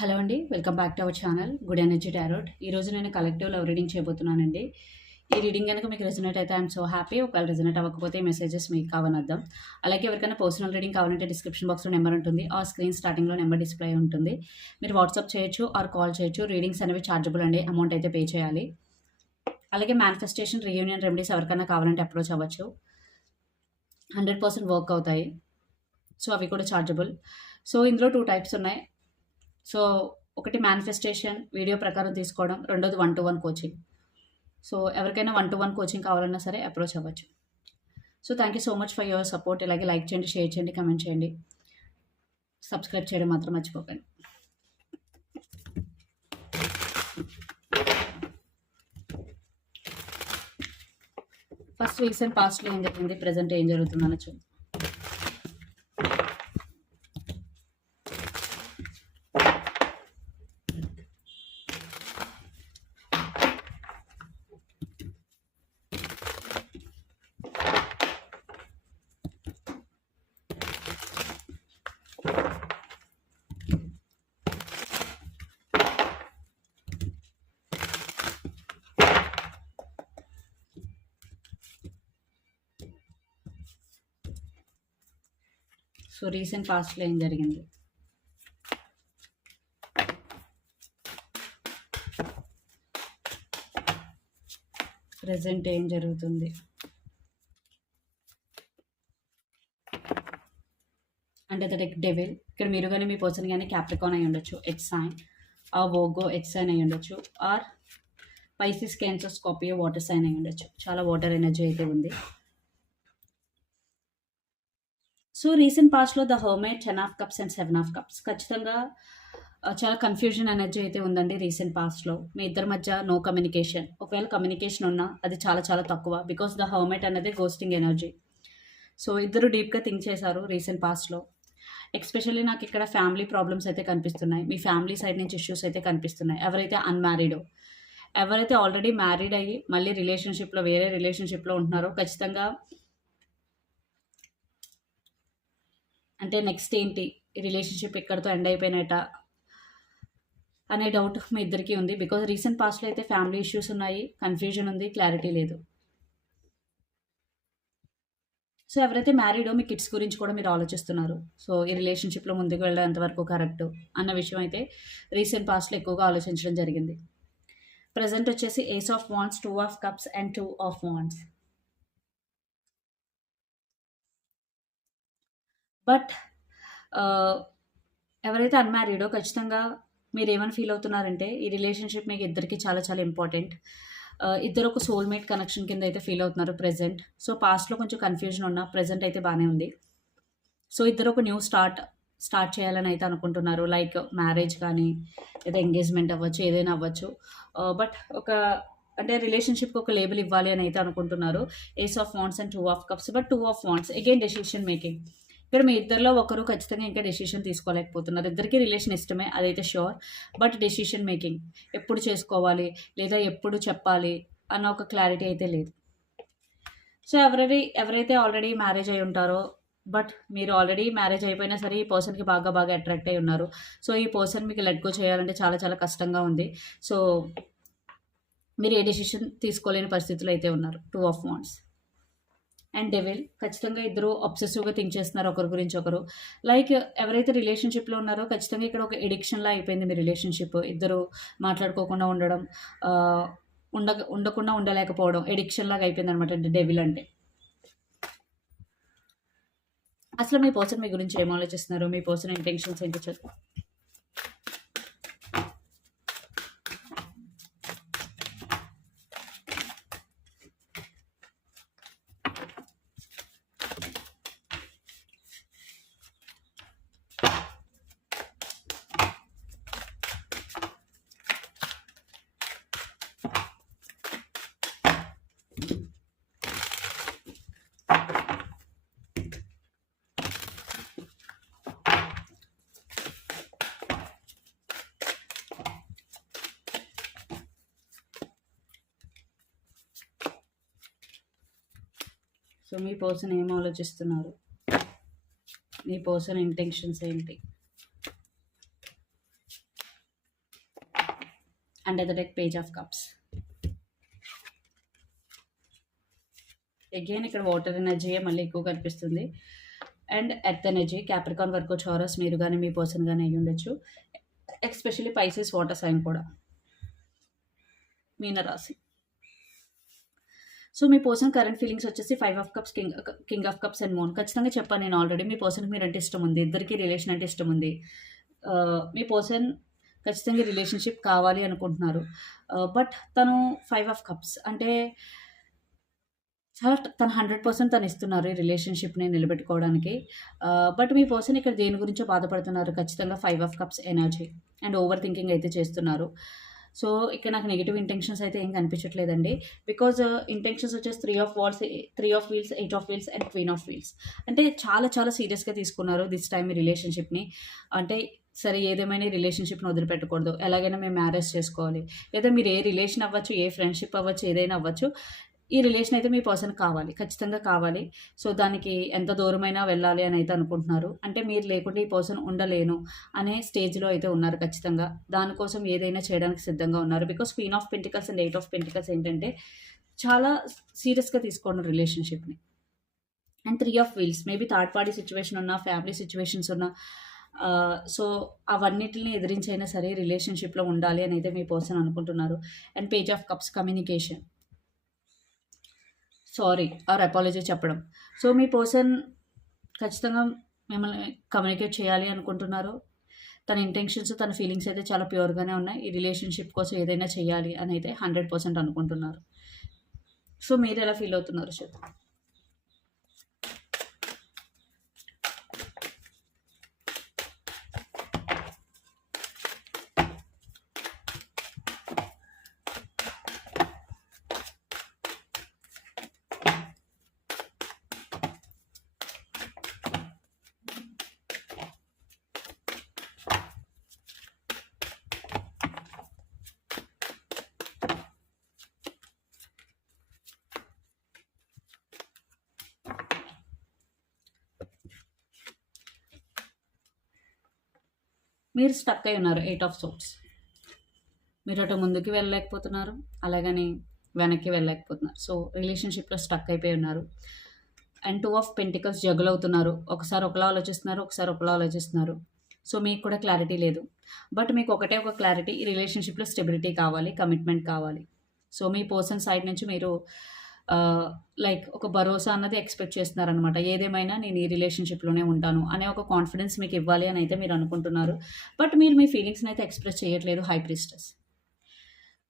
Hello అండి welcome back to our channel good energy tarot. ఈరోజు నేను కలెక్టివ్ లవ్ రీడింగ్ చేయబోతున్నానండి. ఈ రీడింగ్ కనుక మీకు రెజనేట్ అయితే ఐఎమ్ సో హ్యాపీ ఒకవేళ రెజనేట్ అవ్వకపోతే మెసేజెస్ మీకు కావనద్దాం అలాగే ఎవరికైనా పర్సనల్ రీడింగ్ కావాలంటే డిస్క్రిప్షన్ బాక్స్లో నెంబర్ ఉంటుంది ఆ స్క్రీన్ స్టార్టింగ్లో నెంబర్ డిస్ప్లే ఉంటుంది. మీరు వాట్సాప్ చేయొచ్చు ఆర్ కాల్ చేయొచ్చు రీడింగ్స్ అనేవి ఛార్జబుల్ అండి అమౌంట్ అయితే పే చేయాలి. అలాగే మేనిఫెస్టేషన్ రీయూనియన్ రెమెడీస్ ఎవరికైనా కావాలంటే అప్రోచ్ అవ్వచ్చు. హండ్రెడ్ పర్సెంట్ వర్క్ అవుతాయి సో అవి కూడా ఛార్జబుల్ సో ఇందులో టూ టైప్స్ ఉన్నాయి. సో ఒకటి మేనిఫెస్టేషన్ వీడియో ప్రకారం తీసుకోవడం రెండోది one to one coaching so ఎవరికైనా వన్ టు వన్ కోచింగ్ కావాలన్నా సరే అప్రోచ్ అవ్వచ్చు. So thank you so much for your support ఇలాగే లైక్ చేయండి షేర్ చేయండి కమెంట్ చేయండి. సబ్స్క్రైబ్ చేయడం మాత్రం మర్చిపోకండి. ఫస్ట్ రీసెంట్ పాస్ట్లో ఏం జరిగింది? ప్రజెంట్ ఏం జరుగుతుందని చూద్దాం. సో రీసెంట్ పాస్ట్లో ఏం జరిగింది? ప్రజెంట్ ఏం జరుగుతుంది? అంటే దట్ డెవిల్ ఇక్కడ మీరు కానీ మీ పర్సన్ కానీ క్యాప్రికాన్ అయి ఉండొచ్చు ఎచ్ సైన్ ఆ వోగో ఎచ్ సైన్ అయి ఉండొచ్చు or Pisces Cancer Scorpio water sign అయి ఉండొచ్చు. చాలా వాటర్ ఎనర్జీ అయితే ఉంది. సో రీసెంట్ పాస్ట్లో the హోమేట్ ten of cups and seven of cups. ఖచ్చితంగా చాలా కన్ఫ్యూజన్ ఎనర్జీ అయితే ఉందండి రీసెంట్ పాస్ట్లో. మీ ఇద్దరి మధ్య నో కమ్యూనికేషన్. ఒకవేళ కమ్యూనికేషన్ ఉన్నా అది చాలా చాలా తక్కువ. బికాస్ ద హోమేట్ అనేది గోస్టింగ్ ఎనర్జీ సో ఇద్దరు డీప్గా థింక్ చేశారు రీసెంట్ పాస్ట్లో. ఎక్స్పెషల్లీ నాకు ఇక్కడ ఫ్యామిలీ ప్రాబ్లమ్స్ అయితే కనిపిస్తున్నాయి. మీ ఫ్యామిలీ సైడ్ నుంచి ఇష్యూస్ అయితే కనిపిస్తున్నాయి. ఎవరైతే అన్మ్యారీడో ఎవరైతే ఆల్రెడీ మ్యారీడ్ అయ్యి మళ్ళీ రిలేషన్షిప్లో వేరే రిలేషన్షిప్లో ఉంటున్నారో ఖచ్చితంగా అంటే నెక్స్ట్ ఏంటి? రిలేషన్షిప్ ఎక్కడితో ఎండ్ అయిపోయినట అనే డౌట్ మీ ఇద్దరికీ ఉంది. బికాజ్ రీసెంట్ పాస్ట్లో అయితే ఫ్యామిలీ ఇష్యూస్ ఉన్నాయి. కన్ఫ్యూజన్ ఉంది. క్లారిటీ లేదు. సో ఎవరైతే మ్యారీడో మీ కిడ్స్ గురించి కూడా మీరు ఆలోచిస్తున్నారు. సో ఈ రిలేషన్షిప్లో ముందుకు వెళ్ళడం ఎంతవరకు కరెక్ట్ అన్న విషయం అయితే రీసెంట్ పాస్ట్లో ఎక్కువగా ఆలోచించడం జరిగింది. ప్రజెంట్ వచ్చేసి ace of wands two of cups and two of wands but ఎవరైతే అన్మ్యారీడో ఖచ్చితంగా మీరు ఏమైనా ఫీల్ అవుతున్నారంటే ఈ రిలేషన్షిప్ మీకు ఇద్దరికి చాలా చాలా ఇంపార్టెంట్. ఇద్దరు ఒక సోల్మేట్ కనెక్షన్ కింద అయితే ఫీల్ అవుతున్నారు ప్రెజెంట్. సో పాస్ట్లో కొంచెం కన్ఫ్యూజన్ ఉన్నా ప్రెజెంట్ అయితే బాగానే ఉంది. సో ఇద్దరు ఒక న్యూ స్టార్ట్ స్టార్ట్ చేయాలని అయితే అనుకుంటున్నారు. లైక్ మ్యారేజ్ కానీ లేదా ఎంగేజ్మెంట్ అవ్వచ్చు ఏదైనా అవ్వచ్చు. బట్ ఒక అంటే రిలేషన్షిప్కి ఒక లేబుల్ ఇవ్వాలి అని అయితే అనుకుంటున్నారు. Ace of wands and two of cups. But two of wands again decision making. ఇక్కడ మీ ఇద్దరిలో ఒకరు ఖచ్చితంగా ఇంకా డెసిషన్ తీసుకోలేకపోతున్నారు. ఇద్దరికి రిలేషన్ ఇష్టమే అదైతే షూర్ బట్ డెసిషన్ మేకింగ్ ఎప్పుడు చేసుకోవాలి లేదా ఎప్పుడు చెప్పాలి అన్న ఒక క్లారిటీ అయితే లేదు. సో ఎవరి ఎవరైతే ఆల్రెడీ మ్యారేజ్ అయి ఉంటారో బట్ మీరు ఆల్రెడీ మ్యారేజ్ అయిపోయినా సరే ఈ పర్సన్కి బాగా బాగా అట్రాక్ట్ అయి ఉన్నారు. సో ఈ పర్సన్ మీకు లెట్ గో చేయాలంటే చాలా చాలా కష్టంగా ఉంది. సో మీరు ఏ డెసిషన్ తీసుకోలేని పరిస్థితులు అయితే ఉన్నారు. Two of wands and devil. ఖచ్చితంగా ఇద్దరు అబ్సెసివ్గా థింక్ చేస్తున్నారు ఒకరి గురించి ఒకరు. లైక్ ఎవరైతే రిలేషన్షిప్లో ఉన్నారో ఖచ్చితంగా ఇక్కడ ఒక ఎడిక్షన్లా అయిపోయింది మీ రిలేషన్షిప్ ఇద్దరు మాట్లాడుకోకుండా ఉండడం ఉండ ఉండకుండా ఉండలేకపోవడం ఎడిక్షన్ లాగా అయిపోయింది అనమాట డెవిల్ అంటే. అసలు మీ పర్సన్ మీ గురించి ఏం ఆలోచిస్తున్నారు? మీ పర్సన్ ఇంటెన్షన్స్ ఏంటో చెప్తాను సో మీ పర్సన్ ఏం ఆలోచిస్తున్నారు? మీ పర్సన్ ఇంటెన్షన్స్ ఏంటి? And the deck page of cups again ఇక్కడ వాటర్ ఎనర్జీ మళ్ళీ ఎక్కువ కనిపిస్తుంది. అండ్ ఎర్త్ ఎనర్జీ క్యాప్రికాన్ వరకు చౌరస్ మీరు కానీ మీ పర్సన్ కానీ అయ్యి ఉండొచ్చు. ఎస్పెషల్లీ పైసెస్ వాటర్ సైన్ కూడా. మీనరాశి. సో మీ పర్సన్ కరెంట్ ఫీలింగ్స్ వచ్చేసి five of cups king king of cups and moon ఖచ్చితంగా చెప్పాను నేను ఆల్రెడీ మీ పర్సన్కి మీరు అంటే ఇష్టం ఉంది. ఇద్దరికి రిలేషన్ అంటే ఇష్టం ఉంది. మీ పర్సన్ ఖచ్చితంగా రిలేషన్షిప్ కావాలి అనుకుంటున్నారు. బట్ తను ఫైవ్ ఆఫ్ కప్స్ అంటే చాలా తను హండ్రెడ్ పర్సెంట్ తను ఇస్తున్నారు ఈ రిలేషన్షిప్ని నిలబెట్టుకోవడానికి. బట్ మీ పర్సన్ ఇక్కడ దేని గురించో బాధపడుతున్నారు? ఖచ్చితంగా five of cups energy and overthinking అయితే చేస్తున్నారు. సో ఇక్కడ నాకు నెగిటివ్ ఇంటెన్షన్స్ అయితే ఏం కనిపించట్లేదండి. బికాజ్ ఇంటెన్షన్స్ uh, వచ్చేసి three of walls three of wheels eight of wheels and queen of wheels అంటే చాలా చాలా సీరియస్గా తీసుకున్నారు దిస్ టైం ఈ రిలేషన్షిప్ని అంటే సరే ఏదేమైనా రిలేషన్షిప్ని వదిలిపెట్టకూడదు. ఎలాగైనా మేము మ్యారేజ్ చేసుకోవాలి. లేదా మీరు ఏ రిలేషన్ అవ్వచ్చు ఏ ఫ్రెండ్షిప్ అవ్వచ్చు ఏదైనా అవ్వచ్చు. ఈ రిలేషన్ అయితే మీ పర్సన్ కావాలి ఖచ్చితంగా కావాలి. సో దానికి ఎంత దూరమైనా వెళ్ళాలి అని అయితే అనుకుంటున్నారు. అంటే మీరు లేకుండా ఈ పర్సన్ ఉండలేను అనే స్టేజ్లో అయితే ఉన్నారు ఖచ్చితంగా. దానికోసం ఏదైనా చేయడానికి సిద్ధంగా ఉన్నారు. Because queen of pentacles and eight of pentacles ఏంటంటే చాలా సీరియస్గా తీసుకోండి రిలేషన్షిప్ని అండ్ త్రీ ఆఫ్ వీల్స్ మేబీ థర్డ్ పార్టీ సిచ్యువేషన్ ఉన్న ఫ్యామిలీ సిచ్యువేషన్స్ ఉన్న సో అవన్నిటిని ఎదిరించైనా సరే రిలేషన్షిప్లో ఉండాలి అని అయితే మీ పర్సన్ అనుకుంటున్నారు. And page of cups communication sorry or apology చెప్పడం. సో మీ పర్సన్ ఖచ్చితంగా మిమ్మల్ని కమ్యూనికేట్ చేయాలి అనుకుంటున్నారు తన ఇంటెన్షన్స్ తన ఫీలింగ్స్ అయితే చాలా ప్యూర్గానే ఉన్నాయి. ఈ రిలేషన్షిప్ కోసం ఏదైనా చేయాలి అని అయితే హండ్రెడ్ పర్సెంట్ అనుకుంటున్నారు. సో మీరు ఎలా ఫీల్ అవుతున్నారు చూద్దాం మీరు స్టక్ అయి ఉన్నారు ఎయిట్ ఆఫ్ సోట్స్ మీరు అటు ముందుకు వెళ్ళలేకపోతున్నారు అలాగని వెనక్కి వెళ్ళలేకపోతున్నారు. సో రిలేషన్షిప్లో స్టక్ అయిపోయి ఉన్నారు. And two of pentacles juggle అవుతున్నారు ఒకసారి ఒకలా ఆలోచిస్తున్నారు ఒకసారి ఒకలా ఆలోచిస్తున్నారు. సో మీకు కూడా క్లారిటీ లేదు. బట్ మీకు ఒకటే ఒక క్లారిటీ ఈ రిలేషన్షిప్లో స్టెబిలిటీ కావాలి కమిట్మెంట్ కావాలి. సో మీ పర్సన్ సైడ్ నుంచి మీరు లైక్ ఒక భరోసా అన్నది ఎక్స్పెక్ట్ చేస్తున్నారనమాట ఏదేమైనా నేను ఈ రిలేషన్షిప్లోనే ఉంటాను అనే ఒక కాన్ఫిడెన్స్ మీకు ఇవ్వాలి అని అయితే మీరు అనుకుంటున్నారు. బట్ మీరు మీ ఫీలింగ్స్ని అయితే ఎక్స్ప్రెస్ చేయట్లేదు హై ప్రిస్టస్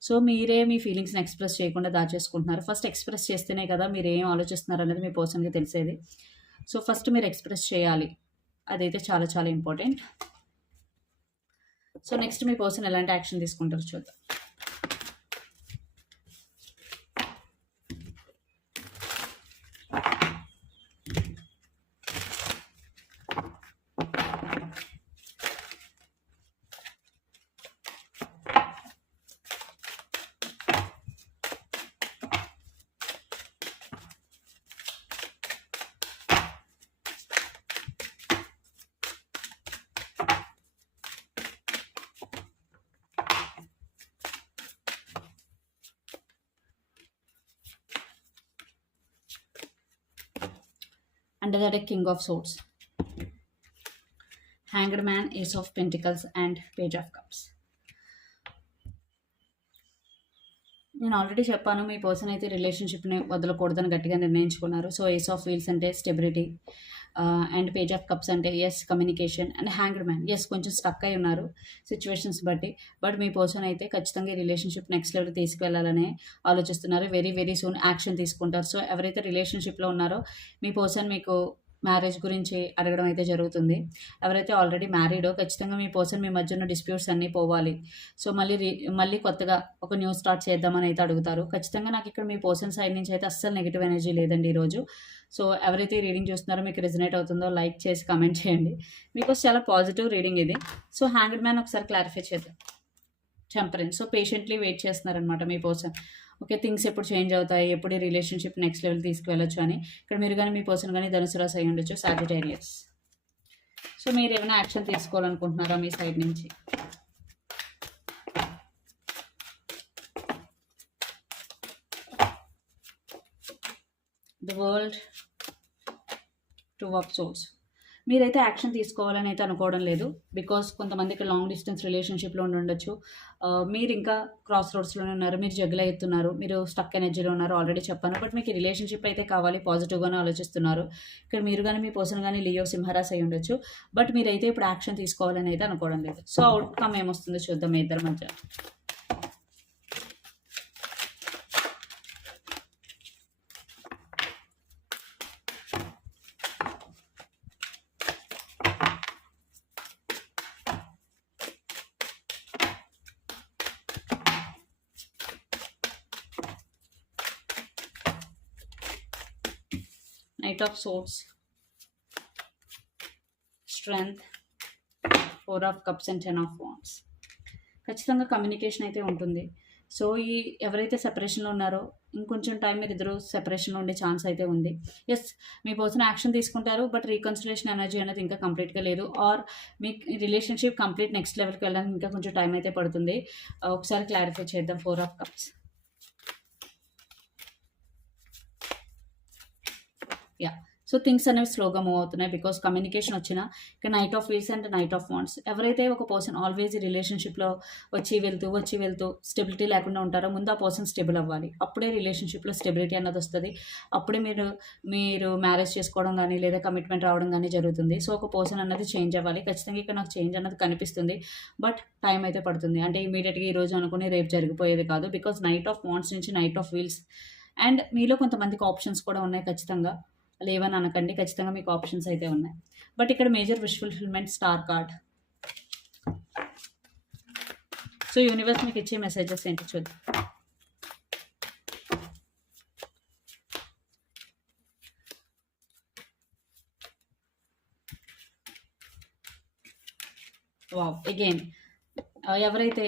సో మీరే మీ ఫీలింగ్స్ని ఎక్స్ప్రెస్ చేయకుండా దాచేసుకుంటున్నారు. ఫస్ట్ ఎక్స్ప్రెస్ చేస్తేనే కదా మీరు ఏం ఆలోచిస్తున్నారు అనేది మీ పర్సన్కి తెలిసేది. సో ఫస్ట్ మీరు ఎక్స్ప్రెస్ చేయాలి. అదైతే చాలా చాలా ఇంపార్టెంట్ సో నెక్స్ట్ మీ పర్సన్ ఎలాంటి యాక్షన్ తీసుకుంటారో చూద్దాం. Bye. Under that a king of swords. Hanged man ace of pentacles and page of cups. నేను ఆల్రెడీ చెప్పాను మీ పర్సన్ అయితే రిలేషన్షిప్ని వదలకూడదని గట్టిగా నిర్ణయించుకున్నారు. సో ఏస్ ఆఫ్ వీల్స్ అంటే stability and page of cups అంటే as communication and hanged man as కొంచెం స్టక్ అయి ఉన్నారు సిచ్యువేషన్స్ బట్టి. బట్ మీ పర్సన్ అయితే ఖచ్చితంగా ఈ రిలేషన్షిప్ నెక్స్ట్ లెవెల్ తీసుకెళ్ళాలనే ఆలోచిస్తున్నారు. వెరీ వెరీ సూన్ యాక్షన్ తీసుకుంటారు. సో ఎవరైతే రిలేషన్షిప్లో ఉన్నారో మీ పర్సన్ మీకు మ్యారేజ్ గురించి అడగడం అయితే జరుగుతుంది. ఎవరైతే ఆల్రెడీ మ్యారీడో ఖచ్చితంగా మీ పర్సన్ మీ మధ్య ఉన్న డిస్ప్యూట్స్ అన్నీ పోవాలి. సో మళ్ళీ రీ మళ్ళీ కొత్తగా ఒక న్యూ స్టార్ట్ చేద్దామని అయితే అడుగుతారు. ఖచ్చితంగా నాకు ఇక్కడ మీ పర్సన్ సైడ్ నుంచి అయితే అస్సలు నెగిటివ్ ఎనర్జీ లేదండి ఈరోజు. సో ఎవరైతే రీడింగ్ చూస్తున్నారో మీకు రిజనేట్ అవుతుందో లైక్ చేసి కమెంట్ చేయండి. మీకు చాలా పాజిటివ్ రీడింగ్ ఇది. సో హ్యాంగ్డ్ మ్యాన్ ఒకసారి క్లారిఫై చేద్దాం. టెంపరెన్స్ సో పేషెంట్లీ వెయిట్ చేస్తున్నారనమాట మీ పర్సన్. ఓకే థింగ్స్ ఎప్పుడు చేంజ్ అవుతాయి ఎప్పుడు రిలేషన్షిప్ నెక్స్ట్ లెవెల్ తీసుకువెళ్ళచ్చు అని. ఇక్కడ మీరు కానీ మీ పర్సన్ కానీ ధనుసు రాసి అయి ఉండొచ్చు సాజిటేరియస్ సో మీరు ఏమైనా యాక్షన్ తీసుకోవాలనుకుంటున్నారా మీ సైడ్ నుంచి? The world two work souls మీరైతే యాక్షన్ తీసుకోవాలని అయితే అనుకోవడం లేదు. బికాస్ కొంతమందికి లాంగ్ డిస్టెన్స్ రిలేషన్షిప్లో ఉండి ఉండొచ్చు. మీరు ఇంకా క్రాస్ రోడ్స్లోనే ఉన్నారు మీరు జగ్గులు అవుతున్నారు మీరు స్టక్ ఎనర్జీలో ఉన్నారు ఆల్రెడీ చెప్పాను. బట్ మీకు రిలేషన్షిప్ అయితే కావాలి పాజిటివ్గానే ఆలోచిస్తున్నారు. ఇక్కడ మీరు కానీ మీ పర్సన్ కానీ లియో సింహరాస్ అయి ఉండొచ్చు. బట్ మీరైతే ఇప్పుడు యాక్షన్ తీసుకోవాలని అయితే అనుకోవడం లేదు. సో అవుట్కమ్ ఏమొస్తుందో చూద్దాం మీ మధ్య. Knight of swords strength four of cups and ten of wands ఖచ్చితంగా కమ్యూనికేషన్ అయితే ఉంటుంది. సో ఈ ఎవరైతే సెపరేషన్లో ఉన్నారో ఇంకొంచెం టైం మీరు ఇద్దరు సెపరేషన్లో ఉండే ఛాన్స్ అయితే ఉంది. ఎస్ మీ పర్సన్ యాక్షన్ తీసుకుంటారు బట్ రీకన్సిలేషన్ ఎనర్జీ అనేది ఇంకా కంప్లీట్గా లేదు. ఆర్ మీ రిలేషన్షిప్ కంప్లీట్ నెక్స్ట్ లెవెల్కి వెళ్ళడానికి ఇంకా కొంచెం టైం అయితే పడుతుంది. ఒకసారి క్లారిఫై చేద్దాం four of cups yeah so things అనేవి స్లోగా మూవ్ అవుతున్నాయి బికాస్ కమ్యూనికేషన్ వచ్చిన ఇక knight of wheels and knight of wands ఎవరైతే ఒక పర్సన్ ఆల్వేజ్ రిలేషన్షిప్లో వచ్చి వెళ్తూ వచ్చి వెళ్తూ స్టెబిలిటీ లేకుండా ఉంటారో ముందు ఆ పర్సన్ స్టెబుల్ అవ్వాలి. అప్పుడే రిలేషన్షిప్లో స్టెబిలిటీ అన్నది వస్తుంది. అప్పుడే మీరు మీరు మ్యారేజ్ చేసుకోవడం కానీ లేదా కమిట్మెంట్ రావడం కానీ జరుగుతుంది. సో ఒక పర్సన్ అన్నది చేంజ్ అవ్వాలి. ఖచ్చితంగా ఇక్కడ నాకు చేంజ్ అన్నది కనిపిస్తుంది. బట్ టైం అయితే పడుతుంది. అంటే ఇమీడియట్గా ఈ రోజు అనుకుని రేపు జరిగిపోయేది కాదు. బికాస్ నైట్ ఆఫ్ వాంట్స్ నుంచి నైట్ ఆఫ్ వీల్స్ అండ్ మీలో కొంతమందికి ఆప్షన్స్ కూడా ఉన్నాయి ఖచ్చితంగా. లేవని అనకండి ఖచ్చితంగా మీకు ఆప్షన్స్ అయితే ఉన్నాయి. బట్ ఇక్కడ major wish fulfilment star card. So universe మీకు ఇచ్చే మెసేజెస్ ఏంటి చూద్దాం. Wow again. ఎవరైతే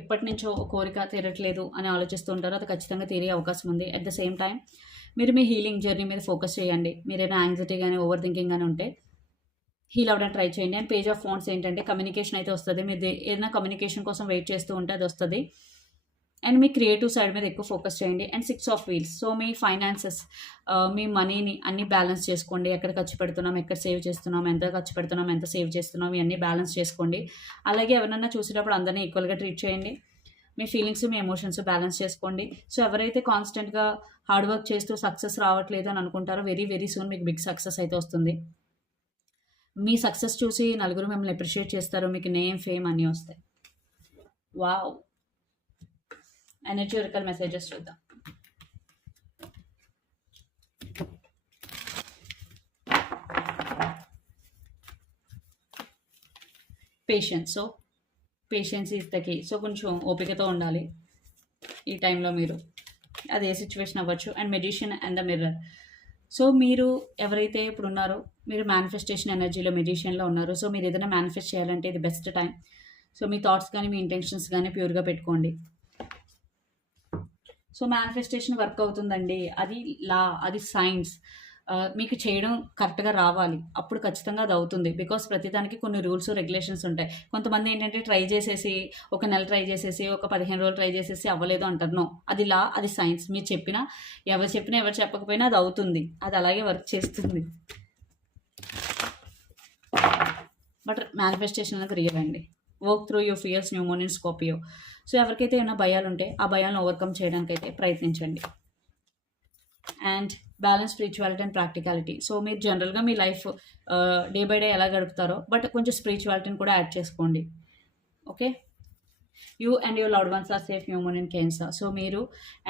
ఎప్పటి నుంచో కోరిక తీరట్లేదు అని ఆలోచిస్తూ ఉంటారో అది ఖచ్చితంగా తీరే అవకాశం ఉంది. అట్ ద సేమ్ టైం మీరు మీ హీలింగ్ జర్నీ మీద ఫోకస్ చేయండి. మీరు యాంగ్జైటీ కానీ ఓవర్ థింకింగ్ కానీ ఉంటే హీల్ అవ్వడానికి ట్రై చేయండి. అండ్ పేజ్ ఆఫ్ ఫోన్స్ ఏంటంటే కమ్యూనికేషన్ అయితే వస్తుంది. మీరు ఏదైనా కమ్యూనికేషన్ కోసం వెయిట్ చేస్తూ ఉంటే అది వస్తుంది. అండ్ మీ క్రియేటివ్ సైడ్ మీద ఎక్కువ ఫోకస్ చేయండి. అండ్ సిక్స్ ఆఫ్ వీల్స్ సో మీ ఫైనాన్సెస్ మీ మనీని అన్ని బ్యాలెన్స్ చేసుకోండి. ఎక్కడ ఖర్చు పెడుతున్నాం ఎక్కడ సేవ్ చేస్తున్నాం ఎంత ఖర్చు పెడుతున్నాం ఎంత సేవ్ చేస్తున్నాం ఇవన్నీ బ్యాలెన్స్ చేసుకోండి. అలాగే ఎవరైనా చూసేటప్పుడు అందరినీ ఈక్వల్గా ట్రీట్ చేయండి. మీ ఫీలింగ్స్ మీ ఎమోషన్స్ బ్యాలెన్స్ చేసుకోండి. సో ఎవరైతే కాన్స్టెంట్గా హార్డ్ వర్క్ చేస్తూ సక్సెస్ రావట్లేదు అని అనుకుంటారో వెరీ వెరీ సూన్ మీకు బిగ్ సక్సెస్ అయితే వస్తుంది. మీ సక్సెస్ చూసి నలుగురు మిమ్మల్ని అప్రిషియేట్ చేస్తారు మీకు నేమ్ ఫేమ్ అన్నీ వస్తాయి. వావ్ ఎనర్జీ మెసేజెస్ చూద్దాం. Patience so patience is the key so కొంచెం ఓపికతో ఉండాలి ఈ టైంలో మీరు. అది ఏ సిచ్యువేషన్ అవ్వచ్చు. And meditation and the mirror so మీరు ఎవరైతే ఇప్పుడు ఉన్నారో మీరు మేనిఫెస్టేషన్ ఎనర్జీలో మెడిషన్లో ఉన్నారు సో మీరు ఏదైనా మేనిఫెస్ట్ చేయాలంటే ఇది బెస్ట్ టైం సో మీ థాట్స్ కానీ మీ ఇంటెన్షన్స్ కానీ ప్యూర్గా పెట్టుకోండి. సో మేనిఫెస్టేషన్ వర్క్ అవుతుందండి. అది లా అది సైన్స్ మీకు చేయడం కరెక్ట్గా రావాలి. అప్పుడు ఖచ్చితంగా అది అవుతుంది. బికాస్ ప్రతిదానికి కొన్ని రూల్స్ రెగ్యులేషన్స్ ఉంటాయి. కొంతమంది ఏంటంటే ట్రై చేసేసి ఒక నెల ట్రై చేసేసి ఒక పదిహేను రోజులు ట్రై చేసేసి అవ్వలేదు అంటారు. నో. అది లా అది సైన్స్. మీరు చెప్పినా ఎవరు చెప్పినా ఎవరు చెప్పకపోయినా అది అవుతుంది. అది అలాగే వర్క్ చేస్తుంది. బట్ మేనిఫెస్టేషన్ అనేది రియల్ అండి. Work through your fears న్యూమోనియన్ Scorpio. So ఎవరికైతే ఏమైనా భయాలు ఉంటే ఆ భయాలను ఓవర్కమ్ చేయడానికి అయితే ప్రయత్నించండి. And balance spirituality and practicality so మీరు జనరల్గా మీ లైఫ్ డే బై డే ఎలా గడుపుతారో బట్ కొంచెం స్పిరిచువాలిటీని కూడా యాడ్ చేసుకోండి. Okay you and your loved ones are safe human and Cancer so మీరు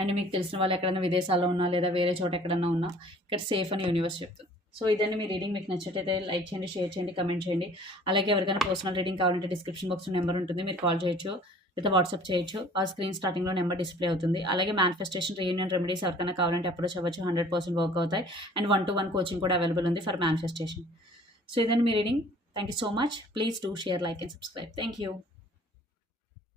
అండ్ మీకు తెలిసిన వాళ్ళు ఎక్కడైనా విదేశాల్లో ఉన్నా లేదా వేరే చోట ఎక్కడన్నా ఉన్నా ఇక్కడ సేఫ్ అని యూనివర్స్ చెప్తుంది. సో ఇదండి మీ రీడింగ్ మీకు నచ్చినట్టయితే లైక్ చేయండి షేర్ చేయండి కమెంట్ చేయండి. అలాగే ఎవరికైనా పర్సనల్ రీడింగ్ కావాలంటే డిస్క్రిప్షన్ బాక్స్ నెంబర్ ఉంటుంది. మీరు కాల్ చేయొచ్చు. లేదా వాట్సాప్ చేయొచ్చు. ఆ స్క్రీన్ స్టార్టింగ్లో నెంబర్ డిస్ప్లే అవుతుంది. అలాగే మేనిఫెస్టేషన్ రీయూనియన్ రెమెడీస్ ఎవరికైనా కావాలంటే అప్రోచ్ అవ్వచ్చు. హండ్రెడ్ పర్సెంట్ వర్క్ అవుతాయి. And one to one coaching కూడా అవైలబుల్ ఉంది ఫర్ మేనిఫెస్టేషన్ సో ఇదండి మీ reading thank you so much please do share like and subscribe thank you